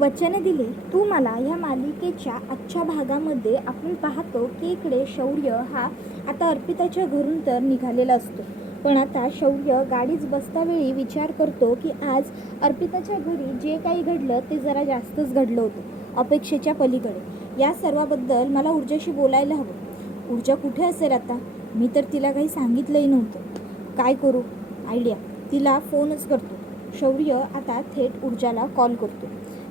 वचन दिले तू मला या मालिकेच्या आजच्या भागामध्ये आपण पाहतो की इकडे शौर्य हा आता अर्पिताच्या घरून तर निघालेला असतो. पण आता शौर्य गाडीच बसतावेळी विचार करतो की आज अर्पिताच्या घरी जे काही घडलं ते जरा जास्तच घडलं होतं, अपेक्षेच्या पलीकडे. या सर्वाबद्दल मला ऊर्जाशी बोलायला हवं. ऊर्जा कुठे असेल आता? मी तर तिला काही सांगितलंही नव्हतं. काय करू? आयडिया. तिला फोनच करतो. शौर्य आता थेट ऊर्जाला कॉल करतो.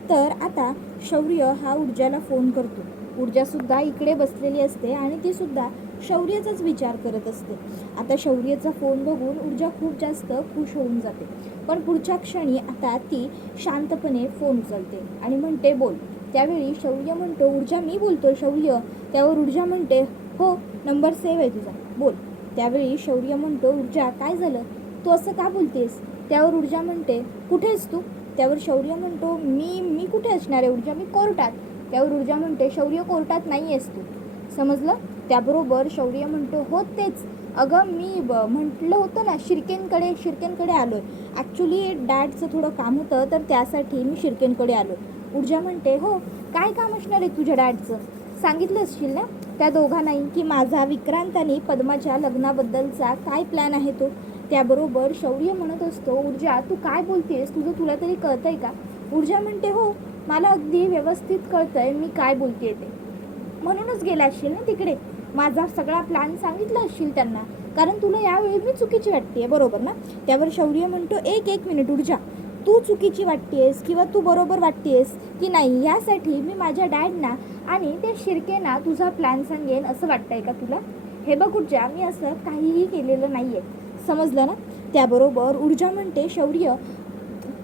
तर आता शौर्य हा ऊर्जाला फोन करतो. ऊर्जासुद्धा इकडे बसलेली असते आणि तीसुद्धा शौर्याचाच विचार करत असते. आता शौर्याचा फोन बघून ऊर्जा खूप जास्त खुश होऊन जाते. पण पुढच्या क्षणी आता ती शांतपणे फोन उचलते आणि म्हणते बोल. त्यावेळी शौर्य म्हणतो ऊर्जा मी बोलतोय शौर्य. त्यावर ऊर्जा म्हणते हो, नंबर सेव्ह आहे तुझा, बोल. त्यावेळी शौर्य म्हणतो ऊर्जा काय झालं, तू असं का बोलतेस? त्यावर ऊर्जा म्हणते कुठे आहेस तू? त्यावर शौर्य म्हणतो मी कुठे असणार आहे ऊर्जा, मी कोर्टात. त्यावर ऊर्जा म्हणते शौर्य कोर्टात नाही आहेस तू, समजलं? त्याबरोबर शौर्य म्हणतो हो तेच, अगं मी म्हटलं होतं ना शिर्केंकडे आलो आहे. ॲक्च्युली डॅडचं थोडं काम होतं तर त्यासाठी मी शिर्केंकडे आलो. ऊर्जा म्हणते हो, काय काम असणार आहे तुझ्या डॅडचं? सांगितलं असशील ना त्या दोघांनाही की माझा विक्रांत आणि पद्माच्या लग्नाबद्दलचा काय प्लॅन आहे तो. त्याबरोबर शौर्य म्हणत असतो ऊर्जा तू काय बोलतेस, तुला तरी कळतंय का? ऊर्जा म्हणते हो, मला अगदी व्यवस्थित कळतंय मी काय बोलतेय ते. म्हणूनच गेला असशील ना तिकडे, माझा सगळा प्लॅन सांगितला असशील त्यांना, कारण तुला यावेळी मी चुकीची वाटतेय, बरोबर ना? त्यावर शौर्य म्हणतो एक मिनिट ऊर्जा, तू चुकीची वाटतेस किंवा तू बरोबर वाटतेस की नाही यासाठी मी माझ्या डॅडना आणि त्या शिर्केना तुझा प्लॅन सांगेन असं वाटतंय का तुला? हे बघ ऊर्जा, मी असं काहीही केलेलं नाही आहे, समजलं ना? त्याबरोबर ऊर्जा म्हणते शौर्य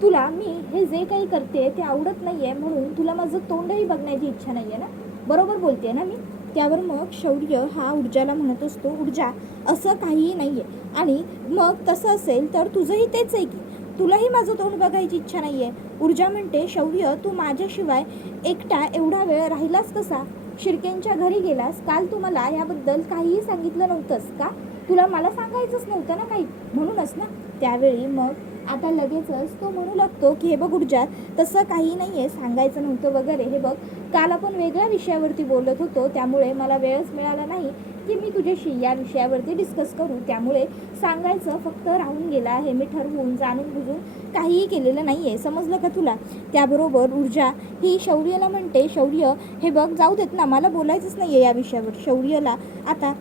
तुला मी हे जे काही करते ते आवडत नाही आहे, म्हणून तुला माझं तोंडही बघण्याची इच्छा नाही आहे ना, बरोबर बोलते ना मी? त्यावर मग शौर्य हा ऊर्जाला म्हणत असतो ऊर्जा असं काहीही नाही आहे, आणि मग तसं असेल तर तुझंही तेच आहे की तुलाही माझं तोंड बघायची इच्छा नाही आहे. ऊर्जा म्हणते शौर्य तू माझ्याशिवाय एकटा एवढा वेळ राहिलास कसा? शिर्केंच्या घरी गेलास, काल तू मला याबद्दल काहीही सांगितलं नव्हतंस का? तुला मला सांगायचंच नव्हतं ना काही, म्हणूनच ना? त्यावेळी मग आता लगेचच तो म्हणू लागतो की हे बघ ऊर्जा, तसं काही नाही आहे, सांगायचं नव्हतं वगैरे. हे बघ, काल आपण वेगळ्या विषयावरती बोलत होतो, त्यामुळे मला वेळच मिळाला नाही की मी तुझ्याशी या विषयावरती डिस्कस करू. त्यामुळे सांगायचं फक्त राहून गेलं आहे. मी ठरवून जाणून बुजून काहीही केलेलं नाही आहे, समजलं का तुला? त्याबरोबर ऊर्जा ही शौर्याला म्हणते शौर्य हे बघ, जाऊ देत ना, मला बोलायचंच नाही आहे या विषयावर. शौर्याला आता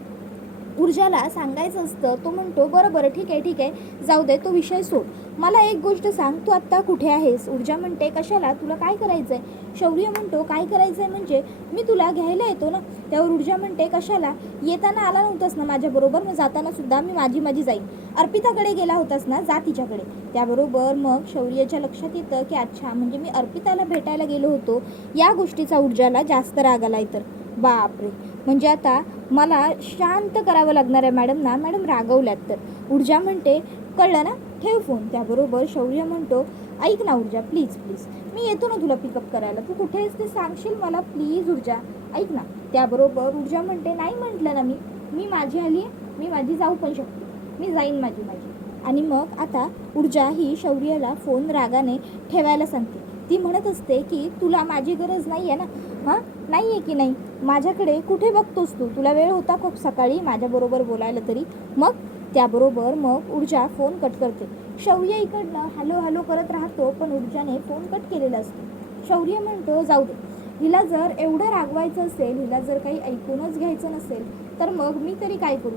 ऊर्जाला सांगायचं असतं. तो म्हणतो बरं ठीक आहे, जाऊ दे, तो विषय सोड. मला एक गोष्ट सांग, तू आत्ता कुठे आहेस? ऊर्जा म्हणते कशाला, तुला काय करायचं आहे? शौर्य म्हणतो काय करायचं आहे म्हणजे मी तुला घ्यायला येतो ना. त्यावर ऊर्जा म्हणते कशाला, येताना आला नव्हतास ना माझ्याबरोबर, मग जाताना सुद्धा मी माझी जाईन. अर्पिताकडे गेला होतास ना, जा तिच्याकडे. त्याबरोबर मग शौर्याच्या लक्षात येतं की अच्छा, म्हणजे मी अर्पिताला भेटायला गेलो होतो. या गोष्टीचा ऊर्जाला जास्त राग आलाय तर बापरे, म्हणजे आता मला शांत करावं लागणार आहे मॅडमना, मॅडम रागवल्यात तर. ऊर्जा म्हणते कळलं ना, ठेव फोन. त्याबरोबर शौर्य म्हणतो ऐक ना ऊर्जा, प्लीज मी येतो ना तुला पिकअप करायला, तू कुठे आहेस ते सांगशील मला प्लीज ऊर्जा, ऐक ना. त्याबरोबर ऊर्जा म्हणते नाही म्हटलं ना मी माझी आली आहे, मी माझी जाऊ पण शकते, मी जाईन माझी. आणि मग आता ऊर्जा ही शौर्याला फोन रागाने ठेवायला सांगते. ती म्हणत असते की तुला माझी गरज नाही आहे ना, हां नाही आहे की नाही, माझ्याकडे कुठे बघतोस तू, तुला वेळ होता खूप सकाळी माझ्याबरोबर बोलायला तरी. मग त्याबरोबर मग ऊर्जा फोन कट करते. शौर्य इकडनं हॅलो करत राहतो, पण ऊर्जाने फोन कट केलेला असतो. शौर्य म्हणतो जाऊ दे, हिला जर एवढं रागवायचं असेल, हिला जर काही ऐकूनच घ्यायचं नसेल तर मग मी तरी काय करू,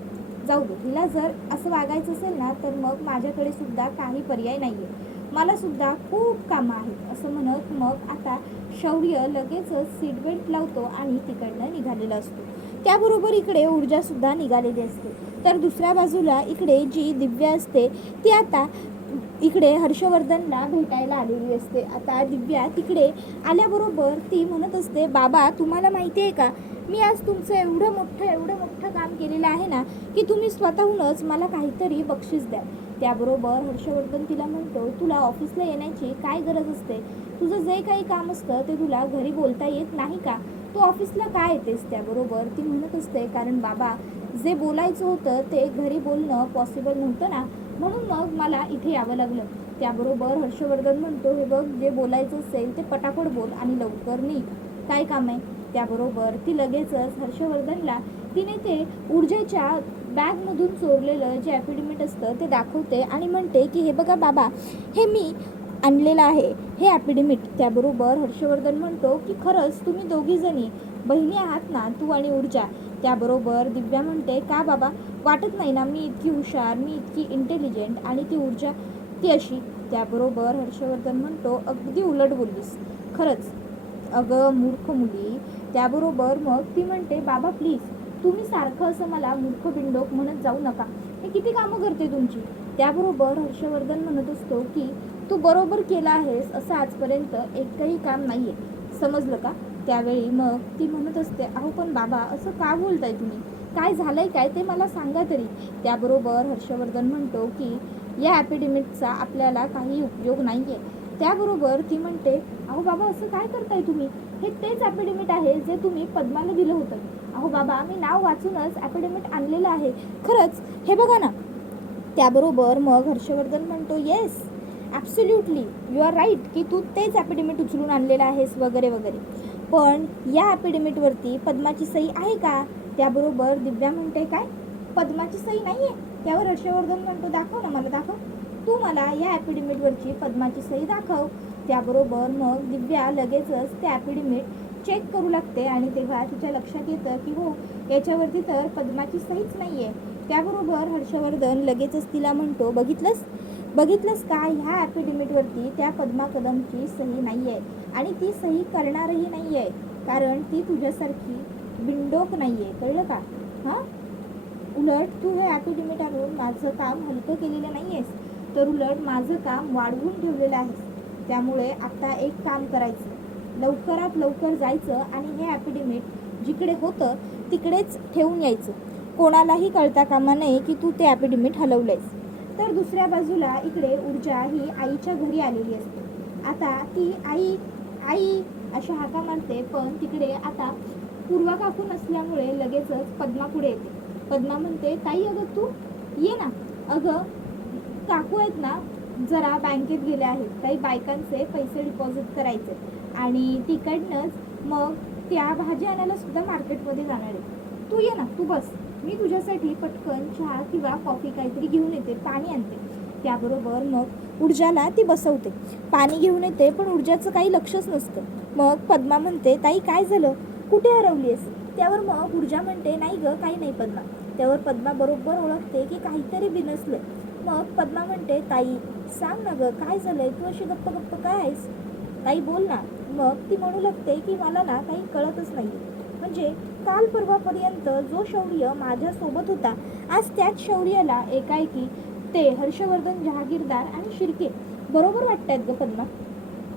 जाऊ दे. हिला जर असं वागायचं असेल ना तर मग माझ्याकडे सुद्धा काही पर्याय नाही आहे, मला सुद्धा खूप कामं आहेत, असं म्हणत मग आता शौर्य लगेचच सीट बेल्ट लावतो आणि तिकडनं निघालेला असतो. त्याबरोबर इकडे ऊर्जासुद्धा निघालेली असते. तर दुसऱ्या बाजूला इकडे जी दिव्या असते ती आता इकडे हर्षवर्धनला भेटायला आलेली असते. आता दिव्या तिकडे आल्याबरोबर ती म्हणत असते बाबा तुम्हाला माहिती आहे का, मी आज तुमचं एवढं मोठं काम केलेलं आहे ना की तुम्ही स्वतःहूनच मला काहीतरी बक्षीस द्या. त्याबरोबर हर्षवर्धन तिला म्हणतो तुला ऑफिसला येण्याची काय गरज असते, तुझं जे काही काम असतं ते तुला घरी बोलता येत नाही का, तू ऑफिसला काय येतेस? त्याबरोबर ती म्हणत असते कारण बाबा जे बोलायचं होतं ते घरी बोलणं पॉसिबल नव्हतं ना, म्हणून मग मला इथे यावं लागलं. त्याबरोबर हर्षवर्धन म्हणतो, हे बघ, जे बोलायचं असेल ते पटापट बोल आणि लवकर निघ, काय काम आहे. त्याबरोबर ती लगेचच हर्षवर्धनला तिने ते ऊर्जेच्या बॅगमधून चोरलेलं जे ॲफिडेविट असतं ते दाखवते आणि म्हणते की हे बघा बाबा, हे मी आणलेलं आहे हे ॲफिडेविट. त्याबरोबर हर्षवर्धन म्हणतो की खरंच तुम्ही दोघीजणी बहिणी आहात ना, तू आणि ऊर्जा. त्याबरोबर दिव्या म्हणते, का बाबा, वाटत नाही ना मी इतकी हुशार, मी इतकी इंटेलिजंट आणि ती ऊर्जा ती अशी. त्याबरोबर हर्षवर्धन म्हणतो, अगदी उलट बोललीस खरंच, अगं मूर्ख मुली. त्याबरोबर मग ती म्हणते, बाबा प्लीज तुम्ही सारखं असं मला मूर्ख बिंडोक म्हणत जाऊ नका, मी किती कामं करते तुमची. त्याबरोबर हर्षवर्धन म्हणत असतो की तू बरोबर केलं आहेस, असं आजपर्यंत एकही काम नाही आहे, समजलं का. त्यावेळी मग ती म्हणत असते, अहो पण बाबा असं का बोलताय तुम्ही, काय झालंय काय ते मला सांगा तरी. त्याबरोबर हर्षवर्धन म्हणतो की या ॲफिडेविटचा आपल्याला काही उपयोग नाही आहे. त्याबरोबर ती म्हणते, अहो बाबा असं काय करताय तुम्ही, हे तेच ॲफिडेविट आहे जे तुम्ही पद्माला दिलं होतं. अहो बाबा, मी नाव वाचूनच ॲफिडेविट आणलेलं आहे खरंच, हे बघा ना. त्याबरोबर मग हर्षवर्धन म्हणतो, yes absolutely you are right, की तू तेच ॲफिडेविट उचलून आणलेलं आहेस वगैरे वगैरे, पण या ॲफिडेविटवरती पद्माची सही आहे का. त्याबरोबर दिव्या म्हणते, काय पद्माची सही नाही आहे. त्यावर हर्षवर्धन म्हणतो, दाखव ना मला, दाखव, तू मला या ॲफिडेविटवरची पद्माची सही दाखव. त्याबरोबर मग दिव्या लगेचच ते ॲफिडेविट चेक करू लागते आणि तेव्हा तिच्या लक्षात येतं की हो, याच्यावरती तर पद्माची सहीच नाही आहे. त्याबरोबर हर्षवर्धन लगेचच तिला म्हणतो, बघितलंस का, ह्या ॲफिडेविटवरती त्या पद्मा कदमची सही नाही आहे आणि ती सही करणारही नाही आहे, कारण ती तुझ्यासारखी बिंडोक नाही आहे, कळलं का. हां, उलट तू हे ॲफिडेविट आणून माझं काम हलकं केलेलं नाही आहेस, तर उलट माझं काम वाढवून ठेवलेलं आहेस. त्यामुळे आता एक काम करायचं, लवकरात लवकर जायचं आणि हे ॲफिडेविट जिकडे होतं तिकडेच ठेवून यायचं, कोणालाही कळता कामा नये की तू ते ॲफिडेविट हलवलंयस. तर दुसऱ्या बाजूला इकडे ऊर्जा ही आईच्या घरी आलेली असते. आता ती आई आई अशा हाका मारते, पण तिकडे आता पूर्वा काकू नसल्यामुळे लगेचच पद्मा पुढे येते. पद्मा म्हणते, ताई अगं तू ये ना, अगं काकू आहेत ना जरा बँकेत गेले आहेत, काही बायकांचे पैसे डिपॉझिट करायचे आणि तिकडनंच मग त्या भाजी आणायला सुद्धा मार्केटमध्ये जाणार आहे, तू ये ना, तू बस, मी तुझ्यासाठी पटकन चहा किंवा कॉफी काहीतरी घेऊन येते, पाणी आणते. त्याबरोबर मग ऊर्जाला ती बसवते, पाणी घेऊन येते, पण ऊर्जाचं काही लक्षच नसतं. मग पद्मा म्हणते, ताई काय झालं, कुठे हरवलीस. त्यावर मग ऊर्जा म्हणते, नाही गं काही नाही पद्मा. त्यावर पद्मा बरोबर ओळखते की काहीतरी बिनसलं. मग पद्मा म्हणते, ताई सांग ना गं काय झालंय, तू अशी गप्प गप्प काय आहेस, ताई बोल ना. मग ती म्हणू लागते की मला ना काही कळतच नाही, म्हणजे काल परवापर्यंत जो शौर्य माझ्यासोबत होता, आज त्याच शौर्याला एकाएकी ते हर्षवर्धन, जहागीरदार आणि शिर्के बरोबर वाटतायत गं पद्मा.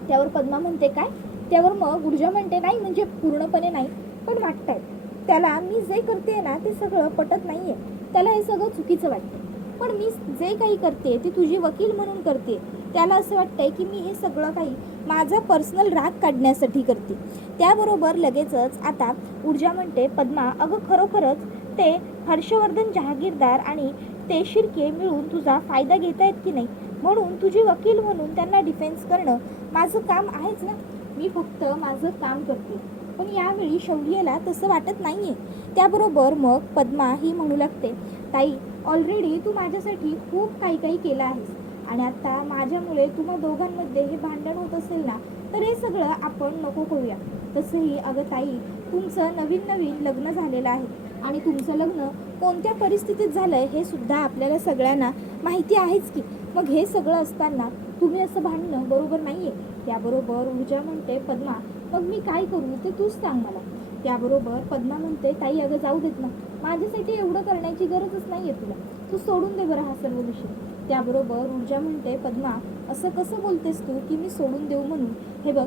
त्यावर पद्मा म्हणते, काय. त्यावर मग ऊर्जा म्हणते, नाही म्हणजे पूर्णपणे नाही, पण वाटतायत. त्याला मी जे करते ना ते सगळं पटत नाही आहे, त्याला हे सगळं चुकीचं वाटतं, पण मी जे काही करते ते तुझी वकील म्हणून करते, त्याला असं वाटतंय की मी हे सगळं काही माझा पर्सनल राग काढण्यासाठी करते. त्याबरोबर लगेचच आता ऊर्जा म्हणते, पद्मा अगं खरोखरच ते हर्षवर्धन, जहागीरदार आणि ते शिर्के मिळून तुझा फायदा घेत आहेत की नाही, म्हणून तुझी वकील म्हणून त्यांना डिफेन्स करणं माझं काम आहेच ना, मी फक्त माझं काम करते. पण यावेळी शौर्याला तसं वाटत नाही आहे. त्याबरोबर मग पद्मा ही म्हणू लागते, ताई ऑलरेडी तू माझ्यासाठी खूप काही काही केलं आहेस आणि आता माझ्यामुळे तुम्हा दोघांमध्ये हे भांडण होत असेल ना, तर हे सगळं आपण नको करूया. तसंही अगं ताई, तुमचं नवीन नवीन लग्न झालेलं आहे आणि तुमचं लग्न कोणत्या परिस्थितीत झालं आहे हे सुद्धा आपल्याला सगळ्यांना माहिती आहेच की, मग हे सगळं असताना तुम्ही असं भांडणं बरोबर नाही आहे. त्याबरोबर ऊर्जा म्हणते, पद्मा मग मी काय करू ते तूच सांग मला. त्याबरोबर पद्मा म्हणते, ताई अगं जाऊ देत ना, माझ्यासाठी एवढं करण्याची गरजच नाही आहे तुला, तू सोडून दे बरं हा सर्व विषय. त्याबरोबर ऊर्जा म्हणते, पद्मा असं कसं बोलतेस तू की मी सोडून देऊ म्हणून, हे बघ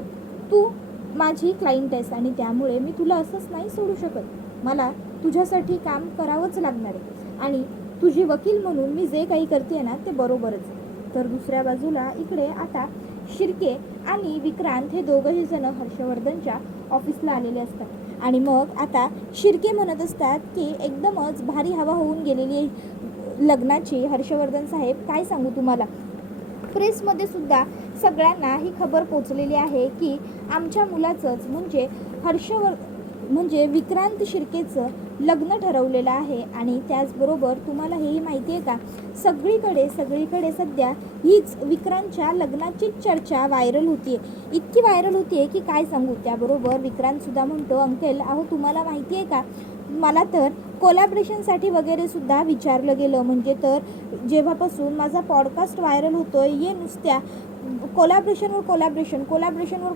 तू माझी क्लायंट आहेस आणि त्यामुळे मी तुला असंच नाही सोडू शकत, मला तुझ्यासाठी काम करावंच लागणार आहे आणि तुझी वकील म्हणून मी जे काही करते ना ते बरोबरच. तर दुसऱ्या बाजूला इकडे आता शिर्के आणि विक्रांत हे दोघंही जण हर्षवर्धनच्या ऑफिसला आलेले असतात आणि मग आता शिर्के म्हणत असतात की एकदमच भारी हवा होऊन गेलेली लग्नाची. हर्षवर्धन साहेब काय सांगू तुम्हाला, प्रेसमध्ये सुद्धा सगळ्यांना ही खबर पोचलेली आहे की आमच्या मुलाचंच म्हणजे विक्रांत शिर्केचं लग्न ठरवलेलं आहे. आणि त्याचबरोबर तुम्हाला हेही माहिती आहे का, सगळीकडे सध्या हीच विक्रांतच्या लग्नाची चर्चा व्हायरल होतीये. इतकी व्हायरल होतीये की काय सांगू. त्याबरोबर विक्रांतसुद्धा म्हणतो, अंकल अहो तुम्हाला माहिती आहे का, मला तर कोलॅबरेशनसाठी वगैरे सुद्धा विचारलं गेलं. म्हणजे तर जेव्हापासून माझा पॉडकास्ट व्हायरल होतोय, ये नुसत्या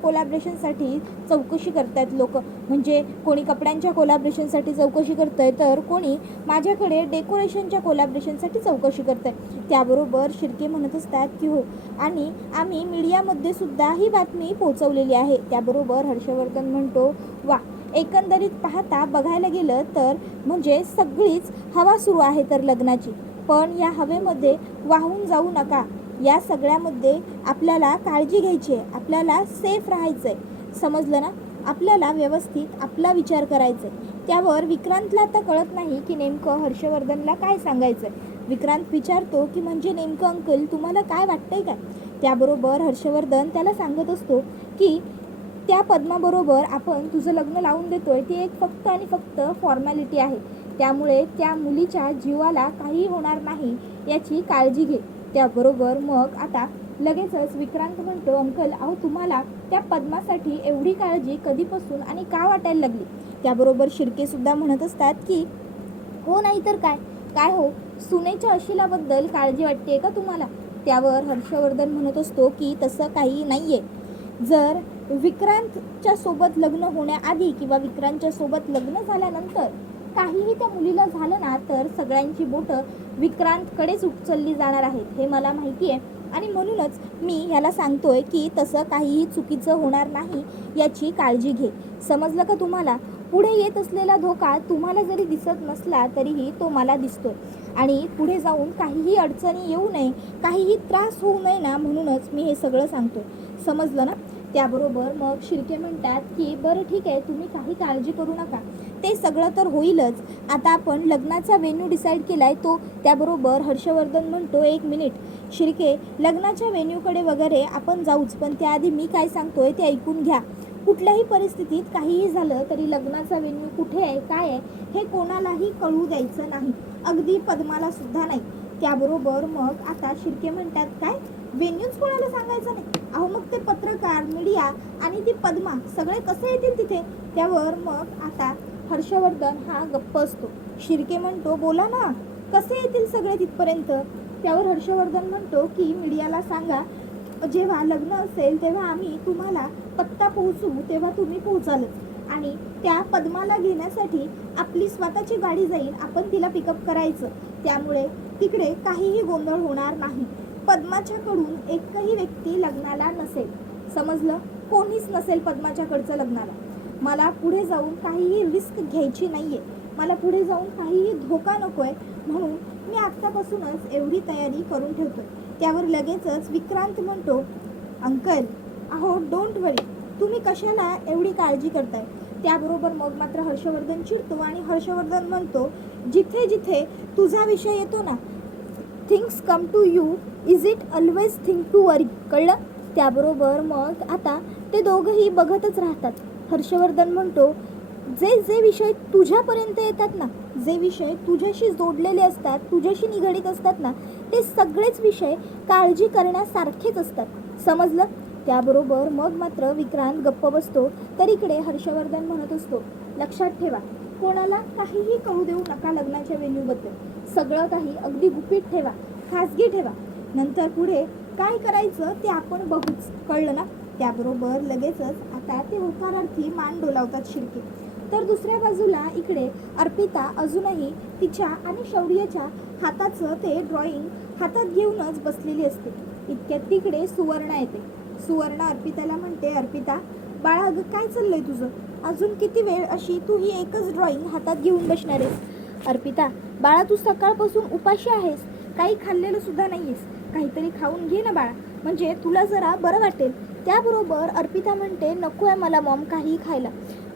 कोलॅबरेशनसाठी चौकशी करतायत लोक. म्हणजे कोणी कपड्यांच्या कोलॅबरेशनसाठी चौकशी करतंय, तर कोणी माझ्याकडे डेकोरेशनच्या कोलॅबरेशनसाठी चौकशी करतंय. त्याबरोबर शिर्के म्हणत असतात की हो, आणि आम्ही मीडियामध्ये सुद्धा ही बातमी पोहोचवलेली आहे. त्याबरोबर हर्षवर्धन म्हणतो, वा, एकंदरीत पाहता बघायला गेलं तर म्हणजे सगळीच हवा सुरू आहे तर लग्नाची. पण या हवेमध्ये वाहून जाऊ नका. या सगळ्यामध्ये आपल्याला काळजी घ्यायची आहे, आपल्याला सेफ राहायचं आहे, समजलं ना. आपल्याला व्यवस्थित आपला विचार करायचा आहे. त्यावर विक्रांतला आता कळत नाही की नेमकं हर्षवर्धनला काय सांगायचं आहे. विक्रांत विचारतो की म्हणजे नेमकं अंकल तुम्हाला काय वाटतंय काय. त्याबरोबर हर्षवर्धन त्याला सांगत असतो की त्या पद्माबरोबर आपण तुझं लग्न लावून देतोय, ती एक फक्त आणि फक्त फॉर्मॅलिटी आहे. त्यामुळे त्या मुलीच्या जीवाला काही होणार नाही याची काळजी घे. त्याबरोबर मग आता लगेचच विक्रांत म्हणतो, अंकल अहो तुम्हाला त्या पद्मासाठी एवढी काळजी कधीपासून आणि का वाटायला लागली. त्याबरोबर शिर्केसुद्धा म्हणत असतात की हो, नाही तर काय हो, सुनेच्या अशिलाबद्दल काळजी वाटते का तुम्हाला. त्यावर हर्षवर्धन म्हणत असतो की तसं काही नाही आहे. जर विक्रांतच्या सोबत लग्न होण्याआधी किंवा विक्रांतच्या सोबत लग्न झाल्यानंतर काहीही त्या मुलीला झालं ना, तर सगळ्यांची बोटं विक्रांतकडेच उचलली जाणार आहेत, हे मला माहिती आहे. आणि म्हणूनच मी ह्याला सांगतोय की तसं काहीही चुकीचं होणार नाही याची काळजी घे, समजलं का तुम्हाला. पुढे येत असलेला धोका तुम्हाला जरी दिसत नसला तरीही तो मला दिसतोय. आणि पुढे जाऊन काहीही अडचणी येऊ नये, काहीही त्रास होऊ नये ना, म्हणूनच मी हे सगळं सांगतोय, समजलं ना. त्याबरोबर मग शिर्के म्हणतात की बरं ठीक आहे, तुम्ही काही काळजी करू नका, ते सगळं तर होईलच. आता आपण लग्नाचा व्हेन्यू डिसाईड केला आहे तो. त्याबरोबर हर्षवर्धन म्हणतो, एक मिनिट शिर्के, लग्नाच्या व्हेन्यूकडे वगैरे आपण जाऊच, पण त्याआधी मी काय सांगतोय ते ऐकून घ्या. कुठल्याही परिस्थितीत काहीही झालं तरी लग्नाचा व्हेन्यू कुठे आहे काय आहे हे कोणालाही कळू द्यायचं नाही, अगदी पद्माला सुद्धा नाही. त्याबरोबर मग आता शिर्के म्हणतात, काय व्हेन्यूच कोणाला सांगायचं नाही. अहो मग ते पत्रकार, मीडिया आणि ती पद्मा सगळे कसे येतील तिथे. त्यावर मग आता हर्षवर्धन हा गप्प असतो. शिर्के म्हणतो, बोला ना, कसे येतील सगळे तिथपर्यंत. त्यावर हर्षवर्धन म्हणतो की मीडियाला सांगा, जेव्हा लग्न असेल तेव्हा आम्ही तुम्हाला पत्ता पोहोचू, तेव्हा तुम्ही पोहोचालच. आणि त्या पद्माला घेण्यासाठी आपली स्वतःची गाडी जाईल, आपण तिला पिकअप करायचं. त्यामुळे तिकडे काहीही गोंधळ होणार नाही. पद्माच्याकडून एकही व्यक्ती लग्नाला नसेल, समजलं, कोणीच नसेल पद्माच्याकडचं लग्नाला. मला पुढे जाऊन काहीही रिस्क घ्यायची नाही आहे, मला पुढे जाऊन काहीही धोका नको आहे, म्हणून मी आत्तापासूनच एवढी तयारी करून ठेवतो. त्यावर लगेचच विक्रांत म्हणतो, अंकल अहो डोंट वरी, तुम्ही कशाला एवढी काळजी करताय. त्याबरोबर मग मात्र हर्षवर्धन चिडतो आणि हर्षवर्धन म्हणतो, जिथे जिथे तुझा विषय येतो ना, things come to you, is it always think to worry, कळलं. त्याबरोबर मग आता ते दोघंही बघतच राहतात. हर्षवर्धन म्हणतो, जे विषय तुझ्यापर्यंत येतात ना, जे विषय तुझ्याशी जोडलेले असतात, तुझ्याशी निगडीत असतात ना, ते सगळेच विषय काळजी करण्यासारखेच असतात, समजलं. त्याबरोबर मग मात्र विक्रांत गप्प बसतो. तर इकडे हर्षवर्धन म्हणत असतो, लक्षात ठेवा, कोणाला काहीही कळू देऊ नका लग्नाच्या व्हेन्यूबद्दल. सगळं काही अगदी गुपित ठेवा, खाजगी ठेवा. नंतर पुढे काय करायचं ते आपण बघूच, कळलं ना. त्याबरोबर लगेचच आता ते होकारार्थी मान डोलावतात शिर्के. तर दुसऱ्या बाजूला इकडे अर्पिता अजूनही तिच्या आणि शौर्यच्या हाताचं ते ड्रॉइंग हातात घेऊनच बसलेली असते. इतक्यात तिकडे सुवर्णा येते. सुवर्णा अर्पिताला म्हणते, अर्पिता बाळा, अगं काय चाललंय तुझं, अजून किती वेळ अशी तू ही एकच ड्रॉइंग हातात घेऊन बसणार आहेस. अर्पिता बाळा, तू सकाळपासून उपाशी आहेस, काही खाल्लेलं सुद्धा नाहीयेस, काहीतरी खाऊन घे ना बाळा, म्हणजे तुला जरा बरं वाटेल. त्याबरोबर अर्पिता म्हणते, नको आहे मला मॉम काही खायला.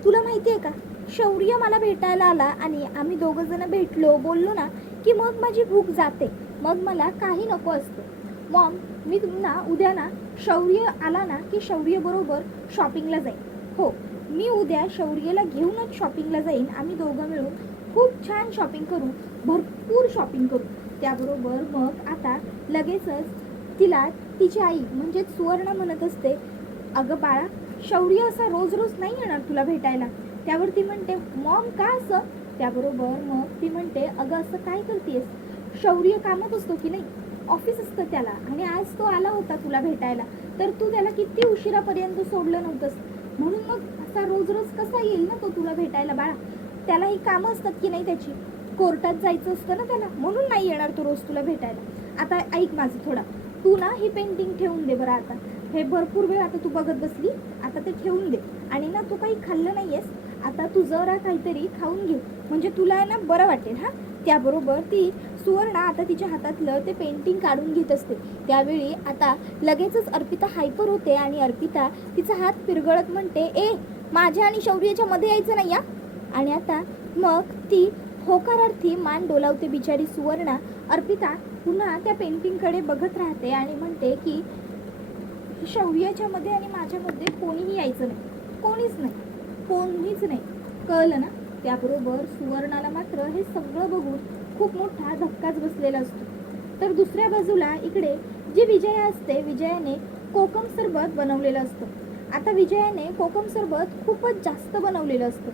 तुला माहिती आहे का, शौर्य मला भेटायला आला आणि आम्ही दोघं जण भेटलो, बोललो ना, की मग माझी भूक जाते, मग मला काही नको असतं. मॉम मी तुम्हाला उद्या ना शौर्य आला ना की शौर्यबरोबर शॉपिंगला जाईन. हो, मी उद्या शौर्यला घेऊनच शॉपिंगला जाईन. आम्ही दोघं मिळून खूप छान शॉपिंग करू, भरपूर शॉपिंग करू. त्याबरोबर मग आता लगेचच तिला तिची आई म्हणजेच सुवर्णा म्हणत असते, अगं बाळा, शौर्य असा रोज रोज नाही येणार तुला भेटायला. त्यावर ती म्हणते, मॉम का असं? त्याबरोबर मग ती म्हणते, अगं असं काय करतेस? शौर्य कामात असतो की नाही, ऑफिस असतं त्याला, आणि आज तो आला होता तुला भेटायला, तर तू त्याला किती उशिरापर्यंत सोडलं नव्हतंस, म्हणून मग असा रोज रोज कसा येईल ना तो तुला भेटायला बाळा? त्याला ही कामं असतात की नाही त्याची, कोर्टात जायचं असतं ना त्याला, म्हणून नाही येणार तो रोज तुला भेटायला. आता ऐक माझं थोडा, तू ना ही पेंटिंग ठेवून दे बरं. आता हे भरपूर वेळ आता तू बघत बसली, आता ते ठेवून दे. आणि ना तू काही खाल्लं नाही आहेस, आता तू जरा काहीतरी खाऊन घे, म्हणजे तुला ना बरं वाटेल. हां, त्याबरोबर ती सुवर्णा आता तिच्या हातातलं ते पेंटिंग काढून घेत असते. त्यावेळी आता लगेचच अर्पिता हायपर होते आणि अर्पिता तिचा हात पिरगळत म्हणते, ए, माझ्या आणि शौर्याच्या मध्ये यायचं नाही या. आणि आता मग ती होकारार्थी मान डोलावते बिचारी सुवर्णा. अर्पिता पुन्हा त्या पेंटिंगकडे बघत राहते आणि म्हणते की शौर्याच्या मध्ये आणि माझ्यामध्ये कोणीही यायचं नाही, कोणीच नाही, कोणीच नाही, कळलं ना? त्याबरोबर सुवर्णाला मात्र हे सगळं बघून खूप मोठा धक्काच बसलेला असतो. तर दुसऱ्या बाजूला इकडे जी विजया असते, विजयाने कोकम सरबत बनवलेलं असतं. आता विजयाने कोकम सरबत खूपच जास्त बनवलेलं असतं.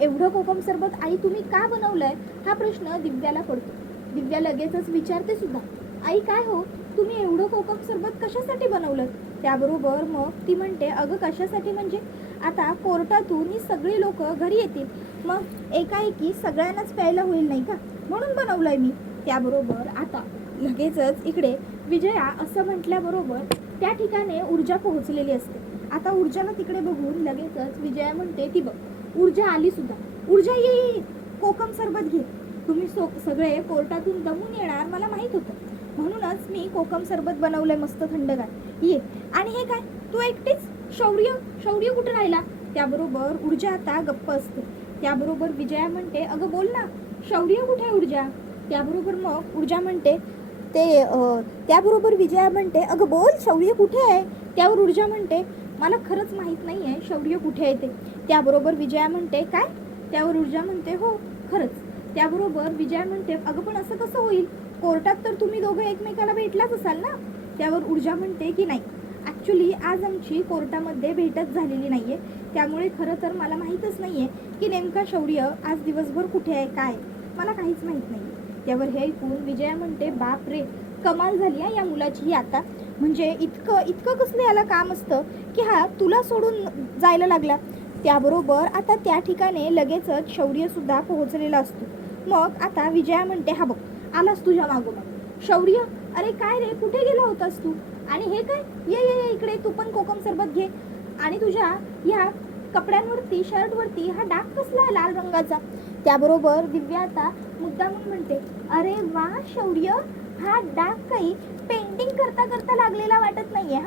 एवढं कोकम सरबत आई तुम्ही का बनवलंय हा प्रश्न दिव्याला पडतो. दिव्या लगेचच विचारते सुद्धा, आई काय हो, तुम्ही एवढं कोकम सरबत कशासाठी बनवलं? त्याबरोबर मग ती म्हणते, अगं कशासाठी म्हणजे आता कोर्टातून ही सगळी लोक घरी येतील, मग एकाएकी सगळ्यांनाच प्यायला होईल नाही का, म्हणून बनवलंय मी. त्याबरोबर आता लगेचच इकडे विजया असं म्हटल्याबरोबर त्या ठिकाणी ऊर्जा पोहोचलेली असते. आता ऊर्जाला तिकडे बघून लगेचच विजया म्हणते, ती बघ ऊर्जा आली सुद्धा. ऊर्जा ये, कोकम सरबत घे. तुम्ही सगळे कोर्टातून दमून येणार मला माहीत होतं, म्हणूनच मी कोकम सरबत बनवलंय मस्त थंडगार, ये. आणि हे काय, तू एकटीच? शौर्य कुठे राहिला? त्याबरोबर ऊर्जा आता गप्प असते. त्याबरोबर विजया म्हणते, अगं बोल ना, शौर्य कुठे आहे ऊर्जा? त्याबरोबर मग ऊर्जा म्हणते त्याबरोबर विजया म्हणते, अगं बोल, शौर्य कुठे आहे? त्यावर ऊर्जा म्हणते, मला खरंच माहीत नाही आहे शौर्य कुठे आहे ते. त्याबरोबर विजया म्हणते, काय? त्यावर ऊर्जा म्हणते, हो खरंच. त्याबरोबर विजया म्हणते, अगं पण असं कसं होईल, कोर्टात तर तुम्ही दोघं एकमेकाला भेटलाच असाल ना? त्यावर ऊर्जा म्हणते की नाही, ॲक्च्युली आज आमची कोर्टामध्ये भेटच झालेली नाही आहे, त्यामुळे खरं तर मला माहीतच नाही आहे की नेमका शौर्य आज दिवसभर कुठे आहे, काय, मला काहीच माहीत नाही. त्यावर हे ऐकून विजया म्हणते, बाप रे, कमाल झाली आहे या मुलाची. आता म्हणजे इतकं कसलं याला काम असतं की हा तुला सोडून जायला लागला. त्याबरोबर आता त्या ठिकाणी लगेचच शौर्यसुद्धा पोहोचलेला असतो. मग आता विजया म्हणते, हा बघ आलास तुझ्या मागोमाग शौर्य, अरे काय रे, कुठे गेला होतास तू? आणि हे काय, ये इकडे, तू पण कोकम सरबत घे. आणि तुझ्या ह्या कपड्यांवरती, शर्टवरती हा डाग कसला आहे लाल रंगाचा? त्याबरोबर दिव्या आता मुद्दामून म्हणते, अरे वा शौर्य, हा डाग काही पेंटिंग करता करता लागलेला वाटत नाहीये.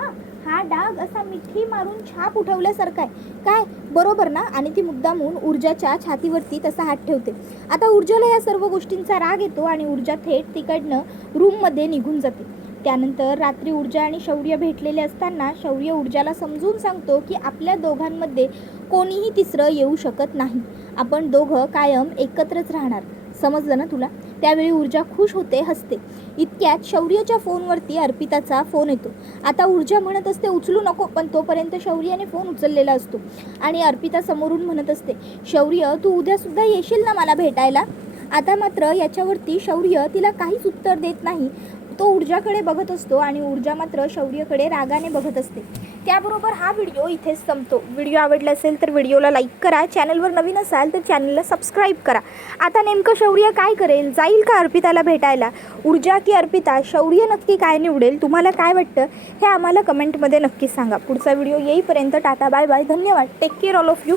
हा डाग असा मिठी मारून छाप उठवल्यासारखा आहे, काय बरोबर ना? आणि ती मुद्दामून ऊर्जाच्या छातीवरती तसा हात ठेवते. आता ऊर्जाला या सर्व गोष्टींचा राग येतो आणि ऊर्जा थेट तिकडनं रूममध्ये निघून जाते. त्यानंतर रात्री ऊर्जा आणि शौर्य भेटलेले असताना शौर्य ऊर्जाला समजून सांगतो की आपल्या दोघांमध्ये कोणीही तिसरं येऊ शकत नाही, आपण दोघं कायम एकत्रच राहणार, समजलं ना तुला? त्यावेळी ऊर्जा खुश होते, हसते. इतक्यात शौर्यच्या फोनवरती अर्पिताचा फोन येतो. आता ऊर्जा म्हणत असते, उचलू नको, पण तोपर्यंत शौर्याने फोन उचललेला असतो आणि अर्पिता समोरून म्हणत असते, शौर्य तू उद्यासुद्धा येशील ना मला भेटायला? आता मात्र याच्यावरती शौर्य तिला काहीच उत्तर देत नाही. तो ऊर्जाकडे बघत असतो आणि ऊर्जा मात्र शौर्यकडे रागाने बघत असते. त्याबरोबर हा व्हिडिओ इथेच संपतो. व्हिडिओ आवडला असेल तर व्हिडिओला लाईक करा, चॅनलवर नवीन असाल तर चॅनलला सबस्क्राईब करा. आता नेमकं शौर्य काय करेल, जाईल का अर्पिताला भेटायला? ऊर्जा की अर्पिता, शौर्य नक्की काय निवडेल? तुम्हाला काय वाटतं हे आम्हाला कमेंटमध्ये नक्की सांगा. पुढचा व्हिडिओ येईपर्यंत टाटा, बाय बाय, धन्यवाद, take care all of you.